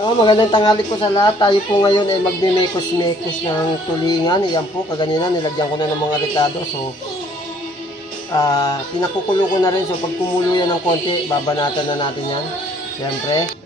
So, magandang tanghali po sa lahat. Tayo po ngayon ay magmimekos-mekos ng tulingan. Iyan po, kaganina nilagyan ko na ng mga rekado. So, pinakukulo ko na rin. So, pag kumulo yan ng konti, babanatan na natin yan. Siyempre.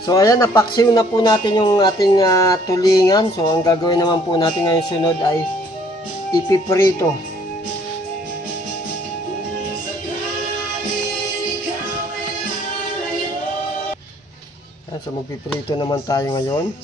So ayan, napaksiw na po natin yung ating tulingan. So ang gagawin naman po natin ngayon sunod ay ipiprito. Ayan, so magpiprito naman tayo ngayon.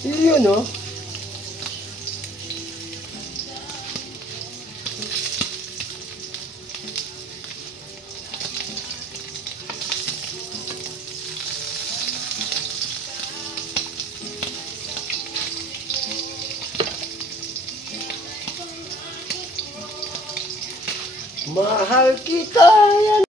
Yun, no? Mahal kita yan.